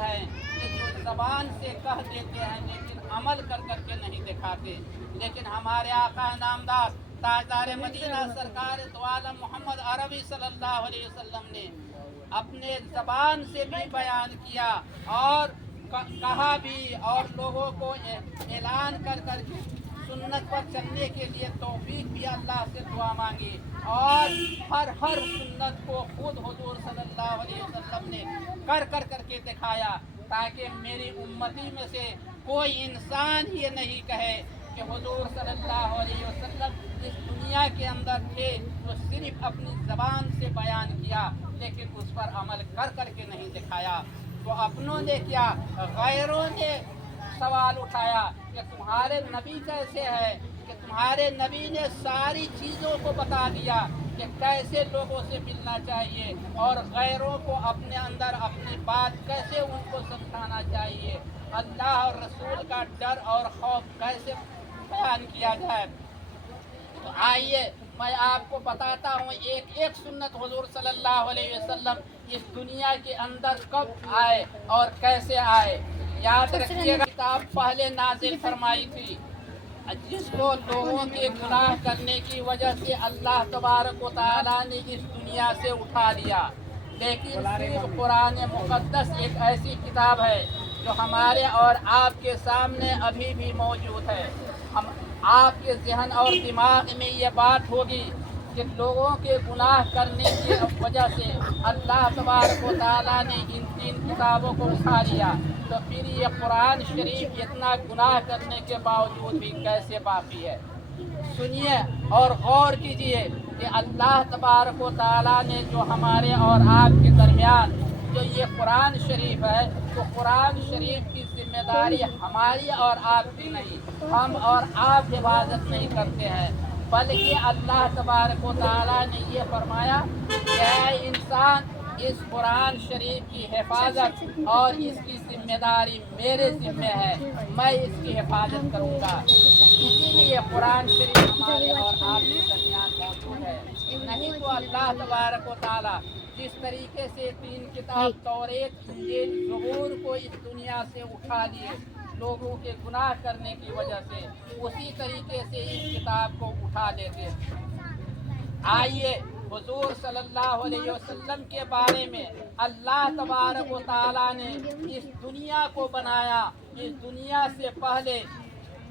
ہیں کہ جو زبان سے کہہ دیتے ہیں لیکن عمل کر کر کے نہیں دکھاتے. لیکن ہمارے آقا نامدار تاجدار مدینہ سرکار دو عالم محمد عربی صلی اللہ علیہ وسلم نے اپنے زبان سے بھی بیان کیا اور کہا بھی اور لوگوں کو اعلان کر کر کے سنت پر چلنے کے لیے توفیق بھی اللہ سے دعا مانگی. اور ہر سنت کو خود حضور صلی اللہ علیہ وسلم نے کر کے دکھایا تاکہ میری امتی میں سے کوئی انسان یہ نہیں کہے کہ حضور صلی اللہ علیہ وسلم اس دنیا کے اندر تھے تو صرف اپنی زبان سے بیان کیا لیکن اس پر عمل کر کے نہیں دکھایا. تو اپنوں نے کیا، غیروں نے سوال اٹھایا کہ تمہارے نبی کیسے ہے، کہ تمہارے نبی نے ساری چیزوں کو بتا دیا کہ کیسے لوگوں سے ملنا چاہیے اور غیروں کو اپنے اندر اپنی بات کیسے ان کو سمجھانا چاہیے، اللہ اور رسول کا ڈر اور خوف کیسے بیان کیا جائے. تو آئیے میں آپ کو بتاتا ہوں ایک سنت حضور صلی اللہ علیہ وسلم اس دنیا کے اندر کب آئے اور کیسے آئے. یاد رکھیے گا، کتاب پہلے نازل فرمائی تھی جس کو لوگوں کے گناہ کرنے کی وجہ سے اللہ تبارک و تعالیٰ نے اس دنیا سے اٹھا لیا. لیکن صرف قرآن مقدس ایک ایسی کتاب ہے جو ہمارے اور آپ کے سامنے ابھی بھی موجود ہے. آپ کے ذہن اور دماغ میں یہ بات ہوگی کہ لوگوں کے گناہ کرنے کی وجہ سے اللہ تبارک و تعالیٰ نے ان 3 کتابوں کو اٹھا لیا، تو پھر یہ قرآن شریف اتنا گناہ کرنے کے باوجود بھی کیسے باقی ہے. سنیے اور غور کیجئے کہ اللہ تبارک و تعالیٰ نے جو ہمارے اور آپ کے درمیان جو یہ قرآن شریف ہے، تو قرآن شریف کی ذمہ داری ہماری اور آپ کی نہیں، ہم اور آپ حفاظت نہیں کرتے ہیں، بلکہ اللہ تبارک و تعالیٰ نے یہ فرمایا کہ اے انسان اس قرآن شریف کی حفاظت اور اس کی ذمہ داری میرے ذمہ ہے، میں اس کی حفاظت کروں گا. اسی لیے قرآن شریف ہمارے اور آپ کے درمیان موجود ہے. نہیں تو اللہ تبارک و تعالیٰ جس طریقے سے 3 کتاب توریت، انجیل، زبور کو اس دنیا سے اٹھا لیے لوگوں کے گناہ کرنے کی وجہ سے، اسی طریقے سے اس کتاب کو اٹھا لیتے. آئیے حضور صلی اللہ علیہ وسلم کے بارے میں اللہ تبارک و تعالیٰ نے اس دنیا کو بنایا اس دنیا سے پہلے،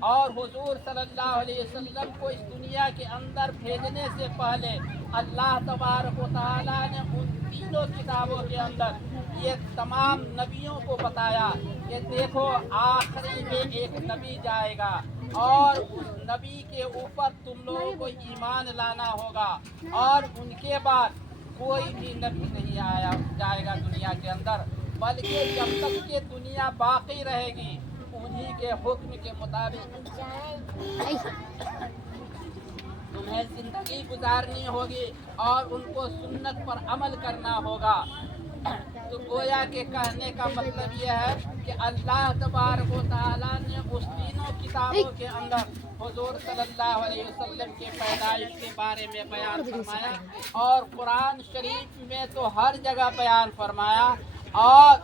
اور حضور صلی اللہ علیہ وسلم کو اس دنیا کے اندر بھیجنے سے پہلے اللہ تبارک و تعالیٰ نے ان 3 کتابوں کے اندر یہ تمام نبیوں کو بتایا کہ دیکھو آخری میں ایک نبی جائے گا اور اس نبی کے اوپر تم لوگوں کو ایمان لانا ہوگا، اور ان کے بعد کوئی بھی نبی نہیں جائے گا دنیا کے اندر، بلکہ جب تک کہ دنیا باقی رہے گی انہی کے حکم کے مطابق تمہیں زندگی گزارنی ہوگی اور ان کو سنت پر عمل کرنا ہوگا. تو گویا کے کہنے کا مطلب یہ ہے کہ اللہ تبارک و تعالیٰ نے اس 3 کتابوں کے اندر حضور صلی اللہ علیہ وسلم کے پیدائش کے بارے میں بیان فرمایا، اور قرآن شریف میں تو ہر جگہ بیان فرمایا. اور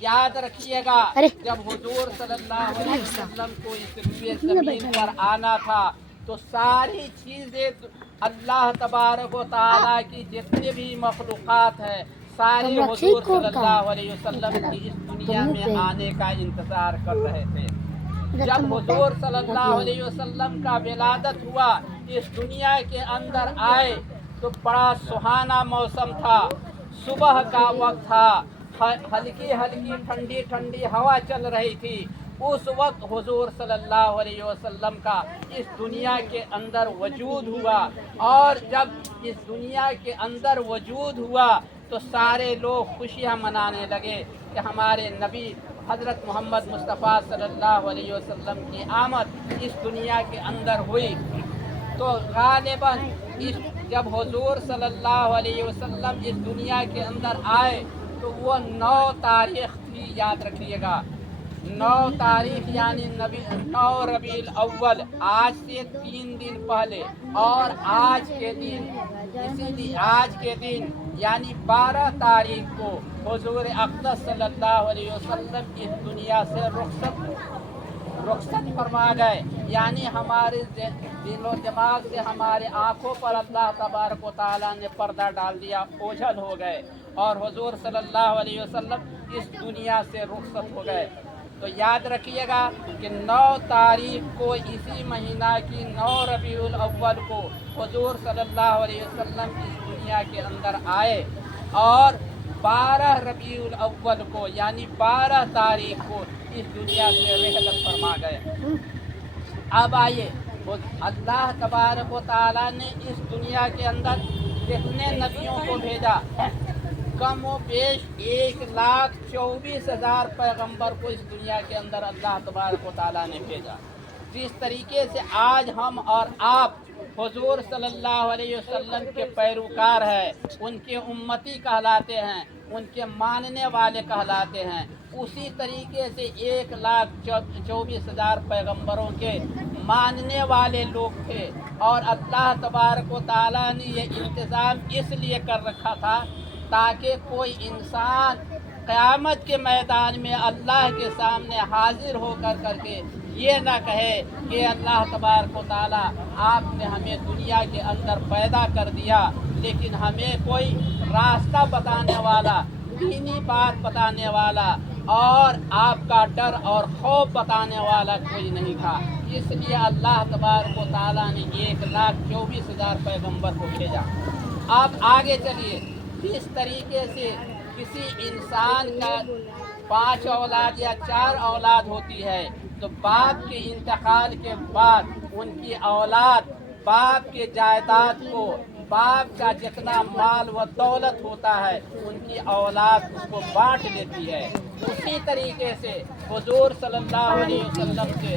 یاد رکھیے گا جب حضور صلی اللہ علیہ وسلم کو اس روئے زمین پر آنا تھا تو ساری چیزیں اللہ تبارک و تعالیٰ کی جتنی بھی مخلوقات ہیں سارے حضور صلی اللہ علیہ وسلم کی اس دنیا میں آنے کا انتظار کر رہے تھے. جب حضور صلی اللہ علیہ وسلم کا ولادت ہوا، اس دنیا کے اندر آئے تو بڑا سہانا موسم تھا، صبح کا وقت تھا، ہلکی ٹھنڈی ہوا چل رہی تھی. اس وقت حضور صلی اللہ علیہ وسلم کا اس دنیا کے اندر وجود ہوا، اور جب اس دنیا کے اندر وجود ہوا تو سارے لوگ خوشیاں منانے لگے کہ ہمارے نبی حضرت محمد مصطفیٰ صلی اللہ علیہ وسلم کی آمد اس دنیا کے اندر ہوئی. تو غالباً جب حضور صلی اللہ علیہ وسلم اس دنیا کے اندر آئے تو وہ 9 تاریخ تھی. یاد رکھیے گا 9 تاریخ یعنی 9 ربیع الاول، آج سے 3 دن پہلے. اور آج کے دن यानी 12 तारीख को हुजूर अक़दस सल्लल्लाहु अलैहि वसल्लम इस दुनिया से रुखसत फरमा गए। यानी हमारे दिलो दिमाग से, हमारे आँखों पर अल्लाह तबारक व तआला ने पर्दा डाल दिया, ओझल हो गए और हुजूर सल्लल्लाहु अलैहि वसल्लम इस दुनिया से रुखसत हो गए। तो याद रखिएगा कि 9 तारीख को इसी महीना की 9 रबीउल अव्वल को हुजूर सल्लल्लाहु अलैहि वसल्लम इस दुनिया के अंदर आए और 12 रबीउल अव्वल को यानी 12 तारीख को इस दुनिया से रहलत फरमा गए। अब आइए, अल्लाह तबारक व तआला ने इस दुनिया के अंदर कितने नबियों को भेजा? कम व बेश 1,24,000 पैगंबर को इस दुनिया के अंदर अल्लाह तबारक व तआला ने भेजा। जिस तरीके से आज हम और आप हुजूर सल्लल्लाहु अलैहि वसल्लम के पैरोकार हैं, उनके उम्मती कहलाते हैं, उनके मानने वाले कहलाते हैं, उसी तरीके से 1,24,000 पैगंबरों के मानने वाले लोग थे। और अल्लाह तबारक व तआला ने ये इंतज़ाम इसलिए कर रखा था ताकि कोई इंसान क़यामत के मैदान में अल्लाह के सामने हाजिर होकर करके ये ना कहे कि अल्लाह तबारक व तआला आपने हमें दुनिया के अंदर पैदा कर दिया, लेकिन हमें कोई रास्ता बताने वाला, दीनी बात बताने वाला और आपका डर और खौफ बताने वाला कोई नहीं था। इसलिए अल्लाह तबारक व तआला ने 1,24,000 पैगंबर को भेजा। आप आगे चलिए, जिस तरीके से किसी इंसान का 5 औलाद या 4 औलाद होती है, तो बाप के इंतकाल के बाद उनकी औलाद बाप के जायदाद को, बाप का जितना माल व दौलत होता है, उनकी औलाद उसको बांट लेती है। उसी तरीके से हुजूर सल्लल्लाहु अलैहि वसल्लम से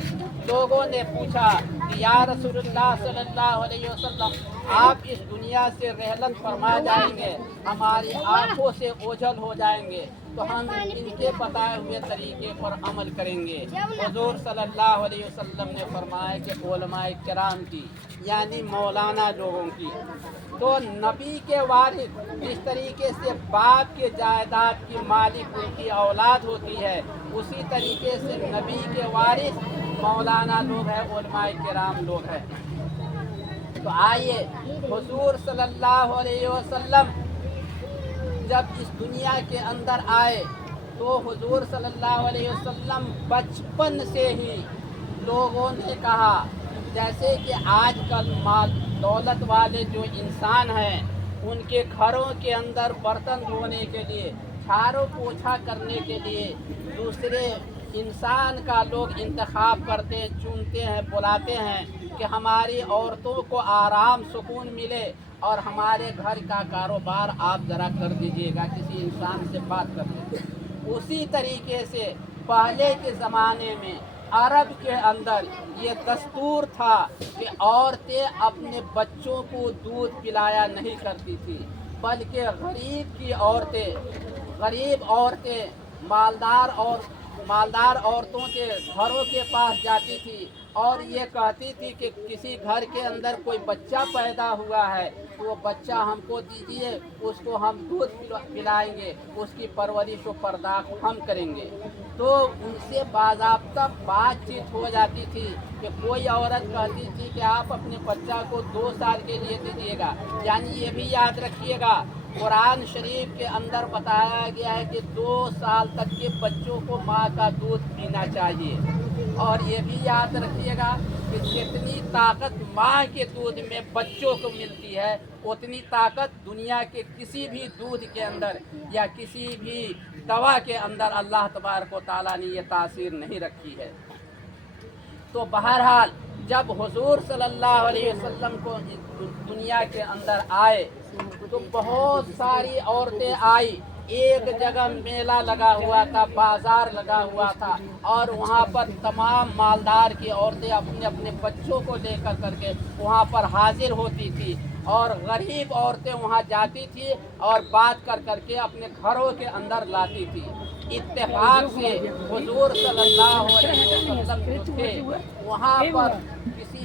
लोगों ने पूछा कि या रसूलुल्लाह सल्लल्लाहु अलैहि वसल्लम, आप इस दुनिया से रहलत फरमा जाएंगे, हमारी आंखों से ओझल हो जाएंगे, तो हम इनके बताए हुए तरीके पर अमल करेंगे। हुजूर सल्लल्लाहु अलैहि वसल्लम ने फरमाया कि उलमाए किराम की यानी मौलाना लोगों की, तो नबी के वारिस जिस तरीके से बाप के जायदाद की मालिक उनकी औलाद होती है, उसी तरीके से नबी के वारिस मौलाना लोग हैं, उलमाए किराम लोग हैं। तो आइए, हुजूर सल्लल्लाहु अलैहि वसल्लम जब इस दुनिया के अंदर आए तो हुजूर सल्लल्लाहु अलैहि वसल्लम बचपन से ही लोगों ने कहा, जैसे कि आजकल माल दौलत वाले जो इंसान हैं, उनके घरों के अंदर बर्तन धोने के लिए, झाड़ू पोछा करने के लिए दूसरे इंसान का लोग इंतखाब करते हैं, चुनते हैं, बुलाते हैं कि हमारी औरतों को आराम सुकून मिले और हमारे घर का कारोबार आप ज़रा कर दीजिएगा, किसी इंसान से बात कर लीजिए। उसी तरीके से पहले के ज़माने में अरब के अंदर ये दस्तूर था कि औरतें अपने बच्चों को दूध पिलाया नहीं करती थी, बल्कि गरीब औरतें मालदार औरतों के घरों के पास जाती थी और ये कहती थी कि किसी घर के अंदर कोई बच्चा पैदा हुआ है तो वो बच्चा हमको दीजिए, उसको हम दूध पिलाएंगे, उसकी परवरिश व पर्दाख हम करेंगे। तो उनसे बाज़ाब्ता बातचीत हो जाती थी कि कोई औरत कहती थी कि आप अपने बच्चा को 2 साल के लिए दीजिएगा। यानी ये भी याद रखिएगा, कुरान शरीफ के अंदर बताया गया है कि 2 साल तक के बच्चों को माँ का दूध पीना चाहिए। और ये भी याद रखिएगा कि जितनी ताकत माँ के दूध में बच्चों को मिलती है, उतनी ताकत दुनिया के किसी भी दूध के अंदर या किसी भी दवा के अंदर अल्लाह तबारक व तआला ने ये तासीर नहीं रखी है। तो बहरहाल जब हुजूर सल्लल्लाहु अलैहि वसल्लम को दुनिया के अंदर आए तो बहुत सारी औरतें आई। एक जगह मेला लगा हुआ था, बाजार लगा हुआ था और वहाँ पर तमाम मालदार की औरतें अपने अपने बच्चों को लेकर करके वहाँ पर हाजिर होती थी और गरीब औरतें वहाँ जाती थी और बात कर करके अपने घरों के अंदर लाती थी। इत्तेफाक से हुजूर सल्लल्लाहु अलैहि वसल्लम जो थे वहाँ पर किसी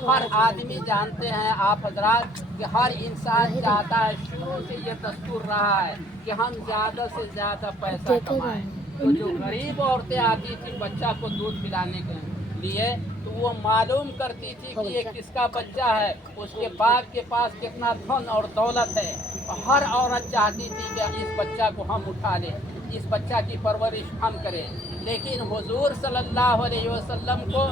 हर आदमी जानते हैं आप हजरात कि हर इंसान चाहता है, शुरू से ये दस्तूर रहा है कि हम ज़्यादा से ज़्यादा पैसा कमाएं। तो जो गरीब औरतें आती थी बच्चा को दूध पिलाने के लिए, तो वो मालूम करती थी कि ये किसका बच्चा है, उसके बाप के पास कितना धन और दौलत है। हर औरत चाहती थी कि इस बच्चा को हम उठा लें, इस बच्चा की परवरिश हम करें। लेकिन हुजूर सल्लल्लाहु अलैहि वसल्लम को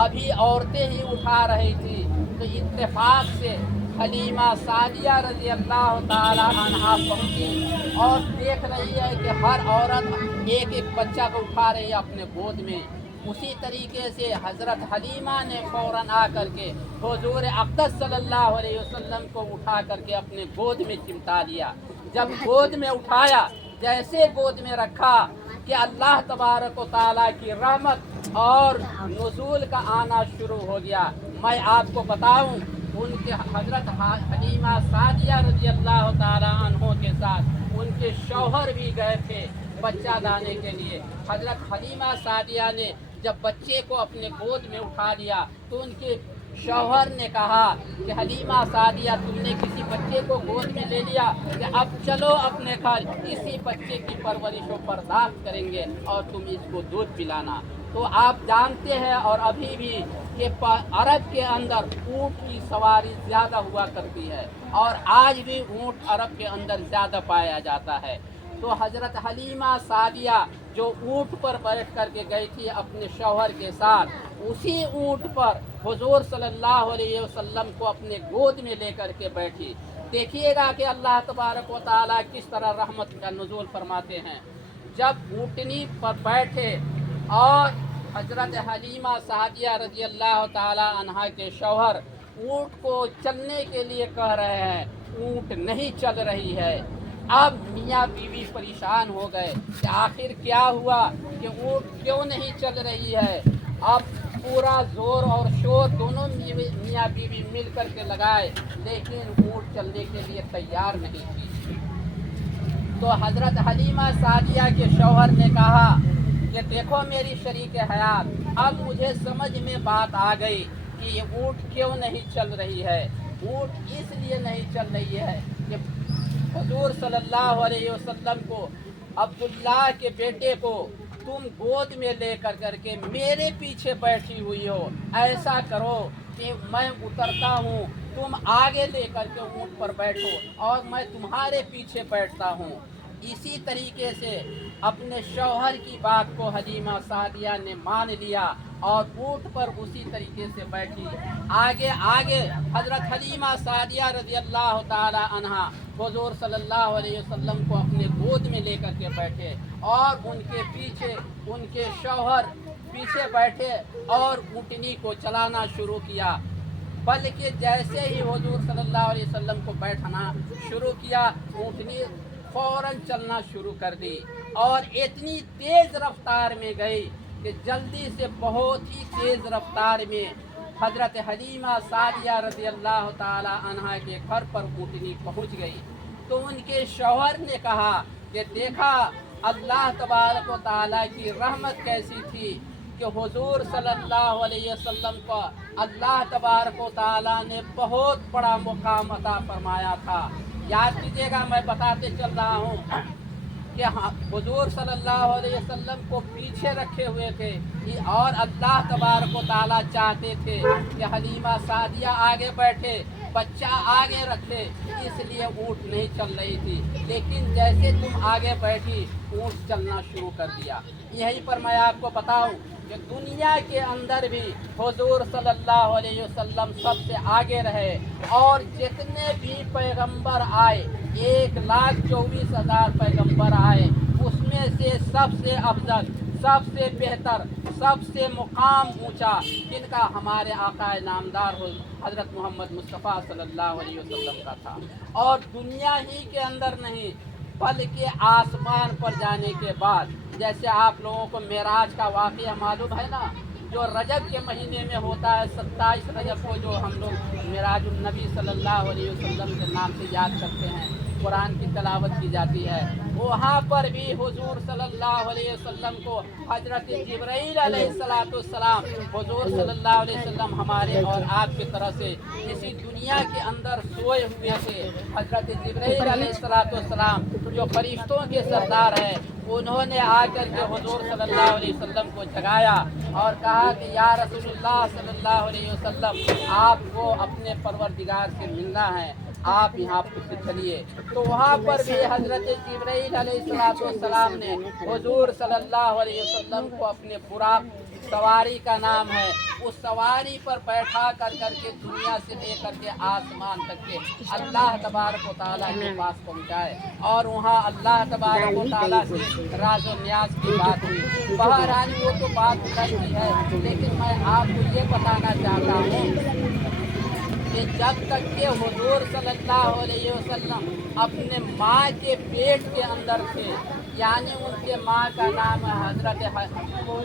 अभी औरतें ही उठा रही थी, तो इत्तेफाक से हलीमा सादिया रज़ी अल्लाह ताला अन्हा पहुंची और देख रही है कि हर औरत एक एक बच्चा को उठा रही है अपने गोद में। उसी तरीके से हज़रत हलीमा ने फ़ौरन आकर के हुजूर अक़दस सल्लल्लाहु अलैहि वसल्लम को उठा करके अपने गोद में चिमटा लिया। जब गोद में उठाया, जैसे गोद में रखा कि अल्लाह तबारक व तआला की रहमत और नुज़ूल का आना शुरू हो गया। मैं आपको बताऊं, उनके हज़रत हलीमा सादिया रज़ी अल्लाह तआला अन्हो के साथ उनके शौहर भी गए थे बच्चा लाने के लिए। हज़रत हलीमा सादिया ने जब बच्चे को अपने गोद में उठा लिया तो उनके शौहर ने कहा कि हलीमा सादिया, तुमने किसी बच्चे को गोद में ले लिया कि अब चलो अपने घर, इसी बच्चे की परवरिश व बर्दाश्त करेंगे और तुम इसको दूध पिलाना। तो आप जानते हैं और अभी भी कि अरब के अंदर ऊँट की सवारी ज़्यादा हुआ करती है और आज भी ऊँट अरब के अंदर ज़्यादा पाया जाता है। तो हज़रत हलीमा सादिया जो ऊँट पर बैठ कर के गई थी अपने शौहर के साथ, उसी ऊँट पर हुजूर सल्लल्लाहु अलैहि वसल्लम को अपने गोद में लेकर के बैठी। देखिएगा कि अल्लाह तबारक व तआला किस तरह रहमत का नुज़ूल फरमाते हैं। जब ऊँटनी पर बैठे और हज़रत हलीमा सादिया रज़ी अल्लाह ताला अन्हा के शौहर ऊँट को चलने के लिए कह रहे हैं, ऊँट नहीं चल रही है। अब मियाँ बीवी परेशान हो गए कि आखिर क्या हुआ कि ऊँट क्यों नहीं चल रही है। अब पूरा जोर और शोर दोनों मियाँ बीवी मिल कर के लगाए, लेकिन ऊँट चलने के लिए तैयार नहीं थी। तो हज़रत हलीमा सादिया के शौहर ने कहा कि देखो मेरी शरीक हयात, अब मुझे समझ में बात आ गई कि ये ऊँट क्यों नहीं चल रही है। ऊँट इसलिए नहीं चल रही है कि हुजूर सल्लल्लाहु अलैहि वसल्लम को, अब्दुल्लाह के बेटे को तुम गोद में ले करके मेरे पीछे बैठी हुई हो। ऐसा करो कि मैं उतरता हूँ, तुम आगे ले करके ऊँट पर बैठो और मैं तुम्हारे पीछे बैठता हूँ। इसी तरीके से अपने शौहर की बात को हलीमा सादिया ने मान लिया और ऊँट पर उसी तरीके से बैठी। आगे आगे हज़रत हलीमा सादिया रज़ी अल्लाह ताला अन्हा हुजूर सल्लल्लाहु अलैहि वसल्लम को अपने गोद में लेकर के बैठे और उनके पीछे उनके शौहर पीछे बैठे और ऊँटनी को चलाना शुरू किया। बल्कि जैसे ही हुजूर सल्लल्लाहु अलैहि वसल्लम को बैठाना शुरू किया, ऊँटनी फ़ौरन चलना शुरू कर दी और इतनी तेज़ रफ्तार में गई कि जल्दी से बहुत ही तेज़ रफ्तार में हज़रत हलीमा सादिया रज़ी अल्लाह ताला अन्हा के घर पर ऊँटनी पहुँच गई। तो उनके शौहर ने कहा कि देखा अल्लाह तबारक व तआला की रहमत कैसी थी कि हुजूर सल्लल्लाहु अलैहि वसल्लम को अल्लाह तबारक व तआला ने बहुत बड़ा मुकाम अता फरमाया था। याद कीजिएगा, मैं बताते चल रहा हूँ कि हुजूर सल्लल्लाहु अलैहि वसल्लम को पीछे रखे हुए थे और अल्लाह तबारक व तआला चाहते थे कि हलीमा सादिया आगे बैठे, बच्चा आगे रखे, इसलिए ऊँट नहीं चल रही थी। लेकिन जैसे तुम आगे बैठी, ऊँट चलना शुरू कर दिया। यहीं पर मैं आपको बताऊं कि दुनिया के अंदर भी हुजूर सल्लल्लाहु अलैहि वसल्लम सबसे आगे रहे और जितने भी पैगंबर आए, 1,24,000 पैगंबर आए, उसमें से सबसे अफजल, सबसे बेहतर, सबसे मुकाम ऊंचा जिनका हमारे आकाए नामदार हज़रत मोहम्मद मुस्तफ़ा सल्लल्लाहु अलैहि वसल्लम का था। और दुनिया ही के अंदर नहीं बल्कि आसमान पर जाने के बाद, जैसे आप लोगों को मेराज का वाक़या मालूम है ना, जो रजब के महीने में होता है, 27 रजब को जो हम लोग मेराजुन नबी सल्लल्लाहु अलैहि वसल्लम के नाम से याद करते हैं। कुरान की तलावत की जाती है, वहाँ पर भी हुजूर सल्लल्लाहु अलैहि वसल्लम को हजरत जिब्राइल अलैहिस्सलाम हुजूर सल्लल्लाहु अलैहि वसल्लम हमारे और आपकी तरफ से इसी दुनिया के अंदर सोए हुए थे। हजरत जिब्राइल अलैहिस्सलाम जो फरिश्तों के सरदार है, उन्होंने आकर के हुजूर सल्लल्लाहु अलैहि वसल्लम को जगाया और कहा कि या रसूलुल्लाह सल्लल्लाहु अलैहि वसल्लम, आपको अपने परवरदिगार से मिलना है, आप यहाँ से चलिए। तो वहाँ पर भी हजरत जिब्राइल अलैहिस्सलाम ने हुजूर सल्लल्लाहु अलैहि वसल्लम को अपने बुराक, सवारी का नाम है, उस सवारी पर बैठा कर करके दुनिया से लेकर के आसमान तक के अल्लाह तबारक व तआला के पास पहुँचाए और वहाँ अल्लाह तबारक व तआला से राज व न्याज की बात हुई। बहरहाल वो तो बात उधर की है, लेकिन मैं आपको ये बताना चाहता हूँ कि जब तक के हुजूर सल्लल्लाहु अलैहि वसल्लम अपने माँ के पेट के अंदर थे, यानी उनके माँ का नाम है हजरत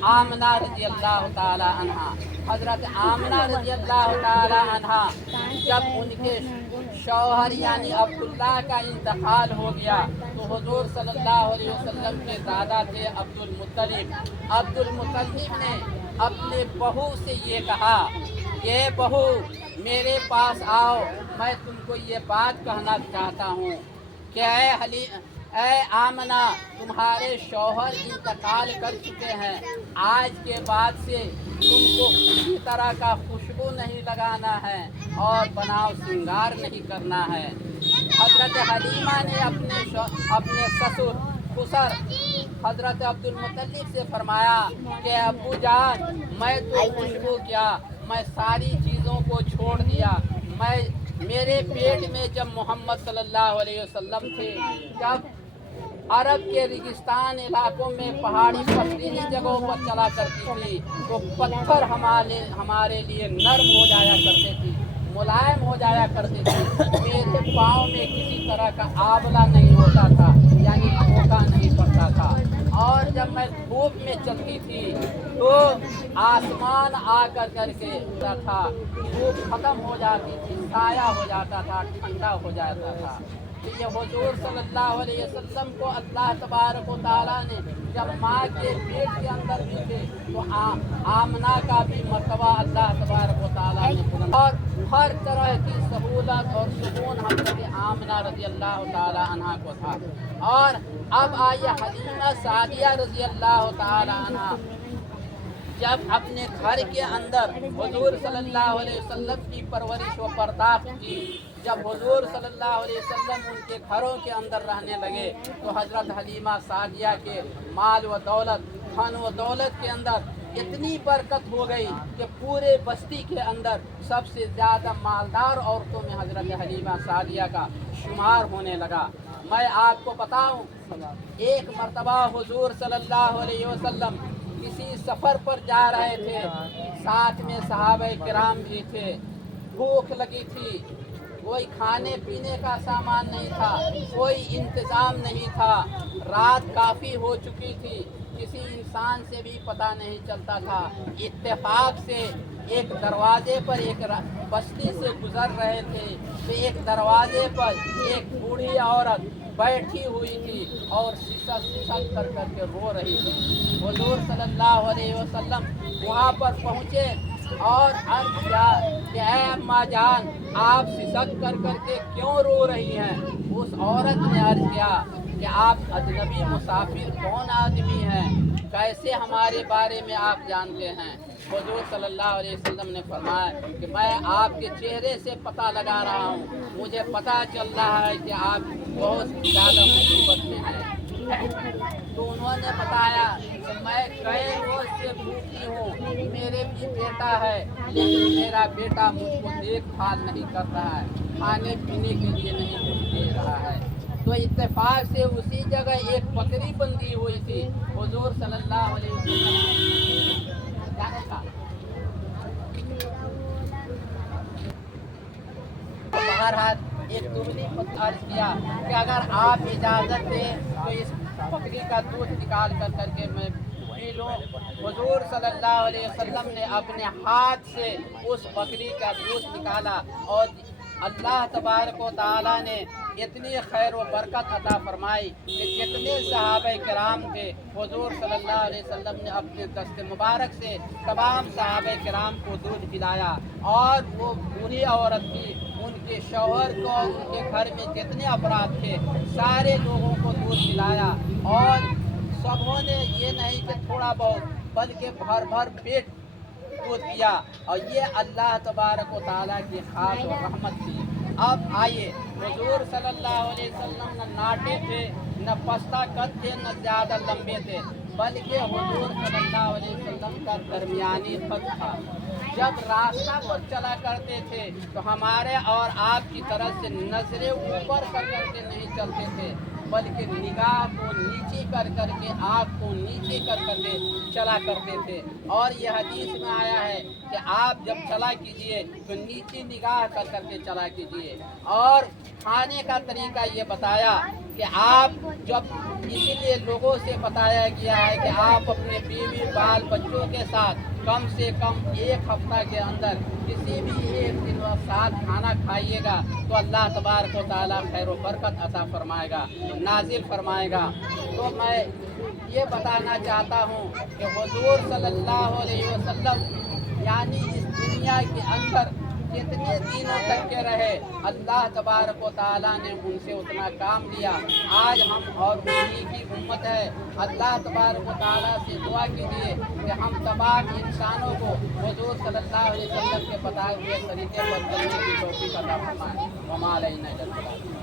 आमना रज़ी अल्लाह ताला अन्हा। हजरत आमना रज़ी अल्लाह ताला अन्हा जब उनके शौहर यानी अब्दुल्ला का इंतकाल हो गया, तो हुजूर सल्लल्लाहु अलैहि वसल्लम के दादा थे अब्दुल मुत्तलिब। अब्दुल मुत्तलिब ने अपने बहू से ये कहा कि बहू मेरे पास आओ, मैं तुमको ये बात कहना चाहता हूँ कि ऐ आमना, तुम्हारे शौहर इंतकाल कर चुके हैं, आज के बाद से तुमको किसी तरह का खुशबू नहीं लगाना है और बनाव श्रृंगार नहीं करना है। हजरत हलीमा ने अपने ससुर खुसर हजरत अब्दुल मुत्तलिब से फरमाया कि अब्बू जान, मैं तो खुशबू क्या, मैं सारी चीज़ों को छोड़ दिया। मेरे पेट में जब मोहम्मद सल्लल्लाहु अलैहि वसल्लम थे, जब अरब के रेगिस्तान इलाकों में पहाड़ी पथरीली जगहों पर चला करती थी, तो पत्थर हमारे लिए नरम हो जाया करते थे, मुलायम हो जाया करते थे। मेरे पाँव में किसी तरह का आंवला नहीं होता था, यानी धोखा नहीं पड़ता था। और जब मैं धूप में चलती थी तो आसमान आकर करके उड़ता था, धूप खत्म हो जाती थी, साया हो जाता था, ठंडा हो जाता था। तो ये हुजूर सल्लल्लाहु अलैहि वसल्लम को अल्लाह तबारक व तआला ने जब माँ के पेट के अंदर भी थे, तो आमना का भी मर्तबा अल्लाह तबारक व तआला ने बुलंद और हर तरह की सहूलत और सुकून हज़रत आमना रज़ी अल्लाह तआला अन्हा को था। और अब आइए हलीमा सादिया रज़ी अल्लाह तआला अन्हा जब अपने घर के अंदर हुजूर सल्लल्लाहु अलैहि वसल्लम की परवरिश व पर्दाफ्त की, जब हुजूर सल्लल्लाहु अलैहि वसल्लम उनके घरों के अंदर रहने लगे, तो हजरत हलीमा सादिया के माल व दौलत, धन व दौलत के अंदर इतनी बरकत हो गई कि पूरे बस्ती के अंदर सबसे ज़्यादा मालदार औरतों में हजरत हलीमा सादिया का शुमार होने लगा। मैं आपको बताऊं, एक मरतबा हुजूर सल्लल्लाहु अलैहि वसल्लम किसी सफ़र पर जा रहे थे, साथ में सहाबे किराम भी थे। भूख लगी थी, कोई खाने पीने का सामान नहीं था, कोई इंतज़ाम नहीं था, रात काफ़ी हो चुकी थी, किसी इंसान से भी पता नहीं चलता था। इत्तेफाक से एक दरवाजे पर एक बस्ती से गुजर रहे थे, तो एक दरवाजे पर एक बूढ़ी औरत बैठी हुई थी और सिसक कर करके रो रही थी। हुजूर सल्लल्लाहु अलैहि वसल्लम वहाँ पर पहुँचे और अर्ज़ किया कि ऐ अम्मा जान, आप सिसक कर करके क्यों रो रही हैं? उस औरत ने अर्ज़ किया कि आप अजनबी मुसाफिर कौन आदमी हैं, कैसे हमारे बारे में आप जानते हैं? हुजूर सल्लल्लाहु अलैहि वसल्लम ने फरमाया कि मैं आपके चेहरे से पता लगा रहा हूँ, मुझे पता चल रहा है कि आप बहुत ज़्यादा मुसीबत में हैं। तो उन्होंने बताया कि मैं कई रोज से भूखी हूँ, मेरे भी बेटा है, लेकिन मेरा बेटा मुझको देखभाल नहीं कर रहा है, खाने पीने के लिए नहीं कुछ दे रहा है। तो इत्तेफाक से उसी जगह एक बकरी बंधी हुई थी। हुजूर सल्लल्लाहु अलैहि वसल्लम बहरहाल एक दुबली अर्ज किया कि अगर आप इजाज़त दें तो इस बकरी का दूध निकाल कर करके मैं पी लूँ। हुजूर सल्लल्लाहु अलैहि वसल्लम ने अपने हाथ से उस बकरी का दूध निकाला और اللہ تبارک و تعالیٰ نے اتنی خیر و برکت عطا فرمائی کہ جتنے صحابہ کرام تھے حضور صلی اللہ علیہ وسلم نے اپنے دست مبارک سے تمام صحابہ کرام کو دودھ پلایا، اور وہ بوڑھی عورت تھی، ان کے شوہر کو اور ان کے گھر میں جتنے افراد تھے سارے لوگوں کو دودھ پلایا، اور سبوں نے یہ نہیں کہ تھوڑا بہت بلکہ بھر بھر پیٹ دودھ پیا، اور یہ اللہ تبارک و تعالیٰ کی خاص و رحمت تھی۔ اب آئیے، حضور صلی اللہ علیہ وسلم نہ ناٹے تھے، نہ پستہ قد تھے، نہ زیادہ لمبے تھے، بلکہ حضور صلی اللہ علیہ وسلم کا درمیانی قد تھا۔ جب راستہ پر چلا کرتے تھے تو ہمارے اور آپ کی طرف سے نظریں اوپر کر کے نہیں چلتے تھے، بلکہ نگاہ کو نیچے کر کے، آنکھ کو نیچے کر کے چلا کرتے تھے۔ اور یہ حدیث میں آیا ہے کہ آپ جب چلا کیجئے تو نیچے نگاہ کر کے چلا کیجئے۔ اور کھانے کا طریقہ یہ بتایا کہ آپ جب، اسی لیے لوگوں سے بتایا گیا ہے کہ آپ اپنے بیوی بال بچوں کے ساتھ کم سے کم ایک ہفتہ کے اندر کسی بھی ایک دن و ساتھ کھانا کھائیے گا تو اللہ تبارک و تعالیٰ خیر و برکت عطا فرمائے گا، نازل فرمائے گا۔ تو میں یہ بتانا چاہتا ہوں کہ حضور صلی اللہ علیہ وسلم یعنی اس دنیا کے اندر جتنے دنوں تک کے رہے، اللہ تبارک و تعالیٰ نے ان سے اتنا کام لیا۔ آج ہم اور انہی کی امت ہے۔ اللہ تبارک و تعالیٰ سے دعا کیجیے کہ ہم تمام انسانوں کو حضور صلی اللہ علیہ وسلم کے بتائے ہوئے طریقے پر چلنے کی توفیق عطا فرمائے۔ وما علینا الا البلاغ۔